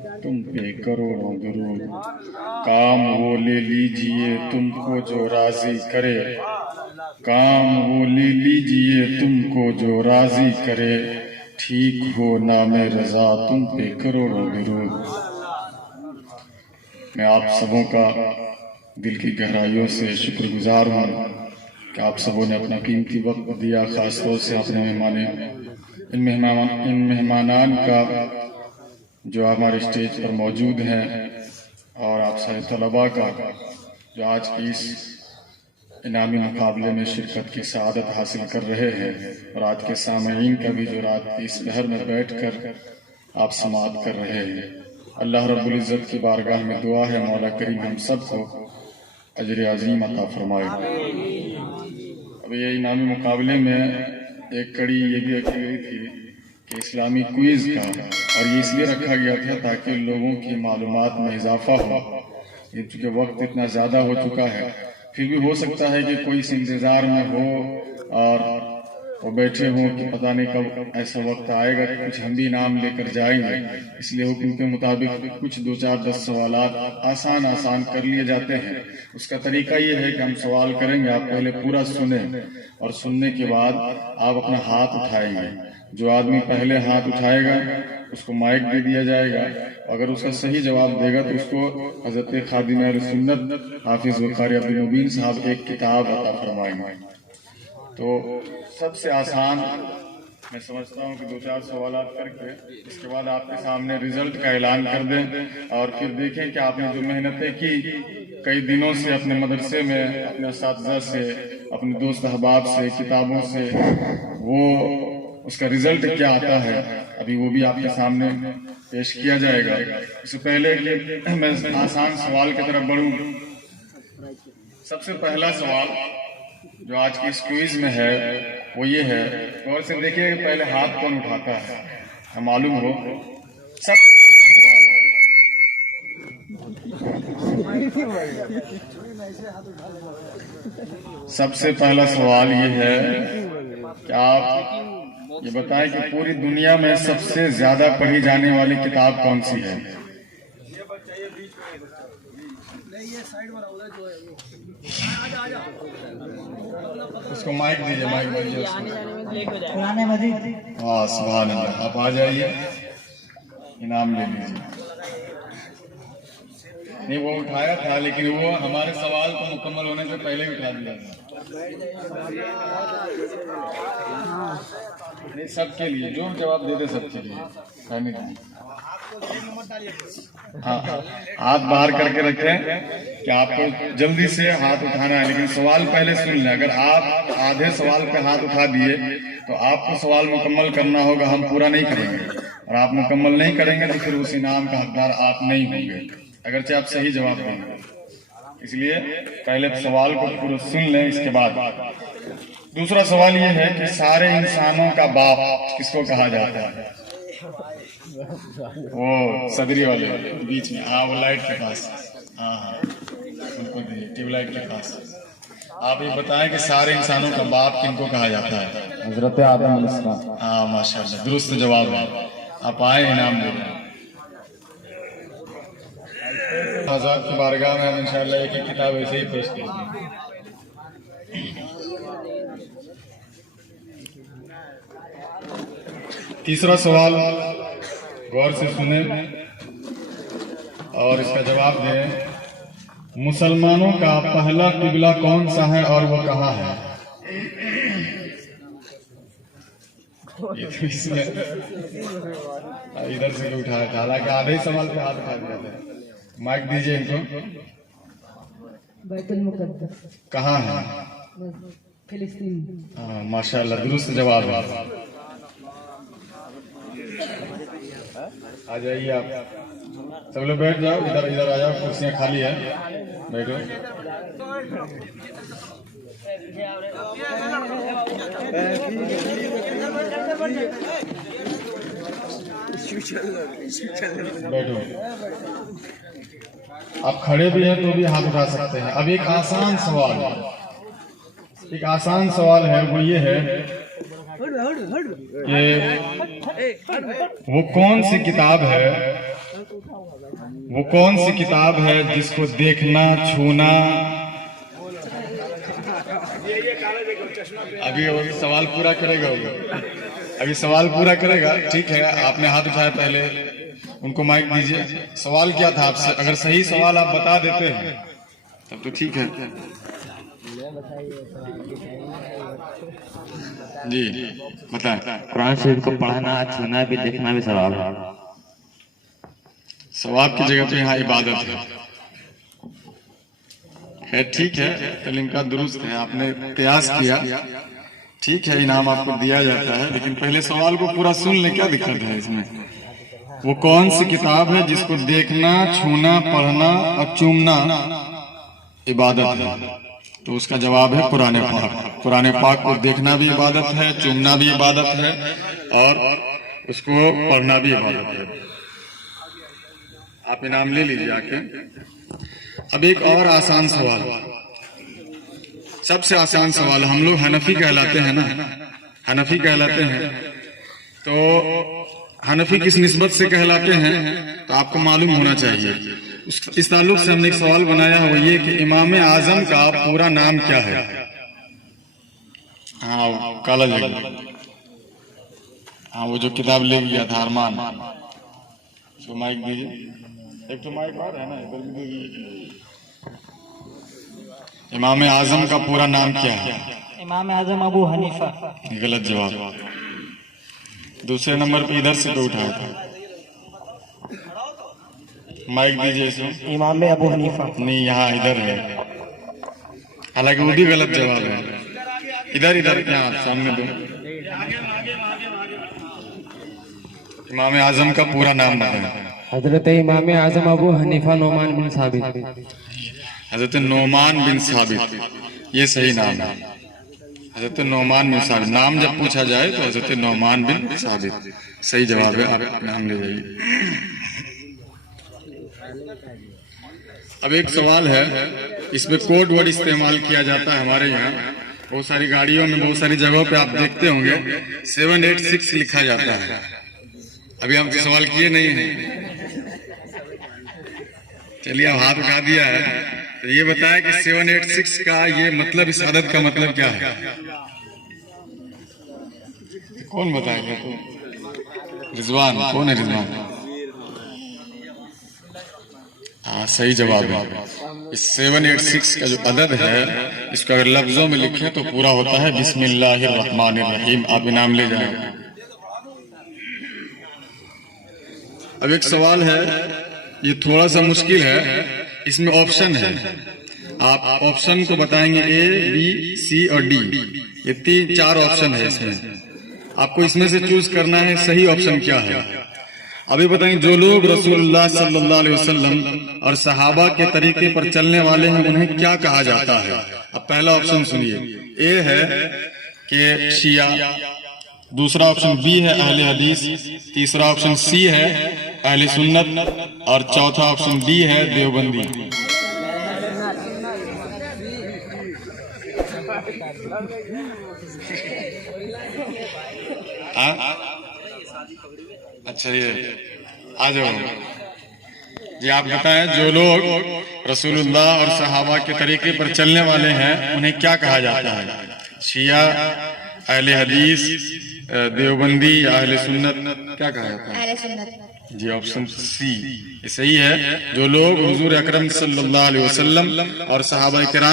तुम पे करोड़ों दुरूद। काम वो ले लीजिए तुमको जो राजी करे, काम वो ले लीजिए तुमको जो राजी करे, ठीक हो नामे रजा तुम पे करोड़ों दुरूद। मैं आप सबों का दिल की गहराइयों से शुक्रगुजार हूँ कि आप सबों ने अपना कीमती वक्त दिया, खासतौर से अपने इन मेहमानान का जो हमारे स्टेज पर मौजूद हैं, और आप सारे तलबा का जो आज की इस इनामी मुकाबले में शिरकत की सआदत हासिल कर रहे हैं, और आज के सामईन का भी जो रात की इस पहर में बैठ कर आप समाअत कर रहे हैं। अल्लाह रब्बुल इज़्ज़त की बारगाह में दुआ है मौला करीम हम सब को अजर अजीम अता फरमाए। अब ये इनामी मुकाबले में एक कड़ी ये भी रखी गई थी कि इस्लामी क्विज़ का, और ये इसलिए रखा गया था ताकि लोगों की मालूमात में इजाफा हो। ये चूँकि वक्त इतना ज़्यादा हो चुका है, फिर भी हो सकता है कि कोई इस इंतज़ार में हो और वो बैठे हों कि पता नहीं कब ऐसा वक्त आएगा कि कुछ हम भी इनाम लेकर जाएंगे। इसलिए हुक्म के मुताबिक कुछ 2-4-10 सवालात आसान कर लिए जाते हैं। उसका तरीका ये है कि हम सवाल करेंगे, आप पहले पूरा सुने, और सुनने के बाद आप अपना हाथ उठाएंगे। जो आदमी पहले हाथ उठाएगा उसको माइक दे दिया जाएगा। अगर उसका सही जवाब देगा तो उसको हज़रत खादिम अहले सुन्नत हाफिज व कारी अब्दुल मुबीन साहब एक किताब अता फरमाएंगे। तो सबसे आसान मैं समझता हूँ कि 2-4 सवालात करके इसके बाद आपके सामने रिजल्ट का ऐलान कर दें, और फिर देखें कि आपने जो मेहनतें की कई दिनों से अपने मदरसे में, अपने असातिज़ा से, अपने दोस्त अहबाब से, किताबों से, वो उसका रिजल्ट क्या आता है अभी वो भी आपके सामने पेश किया जाएगा। इससे पहले कि मैं आसान सवाल की तरफ बढ़ूं, सबसे पहला सवाल जो आज की इस क्विज में है वो ये है, गौर से देखिए पहले हाथ कौन उठाता है, मालूम हो सब। सबसे पहला सवाल ये है कि आप ये बताएं कि पूरी दुनिया में सबसे ज्यादा पढ़ी जाने वाली किताब कौन सी है? उसको माइक दीजिए, माइक दीजिए कुरान मजीद। हाँ सुभान अल्लाह, आप आ जाइए, इनाम ले लीजिए। नहीं वो उठाया था, लेकिन वो हमारे सवाल को मुकम्मल होने से पहले ही उठा दिया था। नहीं सबके लिए, जो जवाब दे दे सबके लिए। हाँ हाथ बाहर करके रखें कि आपको जल्दी से हाथ उठाना है, लेकिन सवाल पहले सुन लें। अगर आप आधे सवाल पे हाथ उठा दिए तो आपको सवाल मुकम्मल करना होगा, हम पूरा नहीं करेंगे, और आप मुकम्मल नहीं करेंगे तो फिर उस इनाम का हकदार आप नहीं होंगे, अगरचे आप सही जवाब देंगे। इसलिए पहले सवाल को पूरा सुन लें। इसके बाद दूसरा सवाल ये है कि सारे इंसानों का बाप किसको कहा जाता है? वो सदरी वाले बीच में, हाँ वो लाइट के पास, हाँ उनको ट्यूबलाइट के पास। आप ये बताएं कि सारे इंसानों का बाप किनको कहा जाता है? हजरत आदम अलैहिस्सलाम। हाँ माशाल्लाह, दुरुस्त जवाब है। आप आए, इनाम दे रहे हैं। आजाद की बारगाह में हम इंशाअल्लाह एक किताब ऐसे ही पेश करेंगे। तीसरा सवाल गौर से सुने और इसका जवाब दें। मुसलमानों का पहला किबला कौन सा है और वो कहाँ है? ये तो इसमें इधर से उठाया था, हालांकि आधे सवाल पे हाथ उठा दिया था। माइक दीजिए इनको। बैतुल मुक़द्दस कहाँ है? फिलिस्तीन। हाँ माशाल्लाह, दुरुस्त जवाब है। आ जाइए आप सब लोग, बैठ जाओ, इधर इधर आ जाओ, कुर्सियाँ खाली है, बैठो। बैठो। आप खड़े भी हैं तो भी हाथ उठा सकते हैं। अब एक आसान सवाल है, एक आसान सवाल है, वो ये है कि वो कौन सी किताब है वो कौन सी किताब है जिसको देखना, छूना, अभी सवाल पूरा करेगा वो, अभी सवाल पूरा करेगा। ठीक है, आपने हाथ उठाया, पहले उनको माइक दीजिए। सवाल क्या था आपसे? अगर सही सवाल आप बता देते हैं तब तो ठीक है जी, बताएं। कुरान शरीफ को पढ़ना, छूना भी, देखना भी सवाब है। सवाब की जगह पे यहाँ इबादत है। ठीक है, कलीम का दुरुस्त है, आपने प्रयास किया, ठीक है, इनाम आपको दिया जाता है। लेकिन पहले सवाल को पूरा सुन ले, क्या दिक्कत है इसमें? वो कौन सी किताब है जिसको देखना, छूना, पढ़ना और चूमना इबादत है? तो उसका जवाब है कुरान पाक। कुरान पाक को देखना भी इबादत है, चूमना भी इबादत है और उसको पढ़ना भी इबादत है। आप इनाम ले लीजिए आके। अब एक और आसान सवाल, सबसे आसान सवाल। हम लोग हनफी कहलाते हैं ना, हनफी कहलाते हैं, तो हनफी किस निस्बत से कहलाते हैं तो आपको मालूम होना चाहिए। इस ताल्लुक से हमने एक सवाल बनाया है, वो ये कि इमाम आजम का पूरा नाम क्या है? हाँ, काला जगह, हाँ, वो जो किताब ले गया था अरमान, उसको माइक दीजिए। एक तो माइक और है ना, इधर भी दीजिए। इमाम आजम का पूरा नाम क्या है? इमाम आजम अबू हनीफा। गलत जवाब। दूसरे नंबर पे इधर से तो उठाया था, माइक दीजिए इसे। इमाम अबू हनीफा नहीं, यहाँ इधर है, हालांकि वो भी गलत जवाब है। इधर इधर यहाँ सामने दो। इमाम आजम का पूरा नाम बताएं। हजरत इमाम आजम अबू हनीफा नोमान बिन साबित। हजरत नोमान बिन साबित, ये सही नाम है। हजरत नोमान बिन साबित, नाम जब पूछा जाए तो हजरत नोमान बिन साबित सही जवाब है। आप नाम ले जाइए। अब एक सवाल है, इसमें कोड वर्ड इस्तेमाल किया जाता है हमारे यहाँ। बहुत सारी गाड़ियों में, बहुत सारी जगहों पे आप देखते होंगे 786 लिखा जाता है। अभी हम सवाल किए नहीं हैं, चलिए अब हाथ उठा दिया है, तो ये बताया कि 786 का ये मतलब, इस आदत का मतलब क्या है? कौन बताएगा? तो रिजवान, कौन है रिजवान? हाँ, सही जवाब है। इस 786 का जो अदद है, इसको अगर लफ्जों में लिखें तो पूरा होता है बिस्मिल्लाहिर्रहमानिर्रहीम। आप इनाम ले जाएंगे। अब एक सवाल है, ये थोड़ा सा मुश्किल है, इसमें ऑप्शन है। आप ऑप्शन को बताएंगे, ए, बी, सी और डी, ये 3-4 ऑप्शन है इसमें। आपको इसमें से चूज करना है सही ऑप्शन क्या है। अभी बताएं, जो लोग रसूलुल्लाह सल्लल्लाहु अलैहि वसल्लम और सहाबा के तरीके पर चलने वाले हैं, उन्हें क्या कहा जाता है? अब पहला ऑप्शन सुनिए, ए है कि शिया, दूसरा ऑप्शन बी है अहले हदीस, तीसरा ऑप्शन सी है अहले सुन्नत और चौथा ऑप्शन डी है देवबंदी। अच्छा, ये आ जाओ, ये आप बताएं, जो लोग रसूलुल्लाह और सहाबा के तरीके पर चलने वाले हैं, उन्हें क्या कहा जाता है? शिया, अहले हदीस, देवबंदी या अहले सुन्नत, क्या कहा जाता है? अहले सुन्नत। जी, ऑप्शन सी ये सही है। जो लोग हुजूर अकरम सल्लल्लाहु अलैहि वसल्लम और सहाबा किराम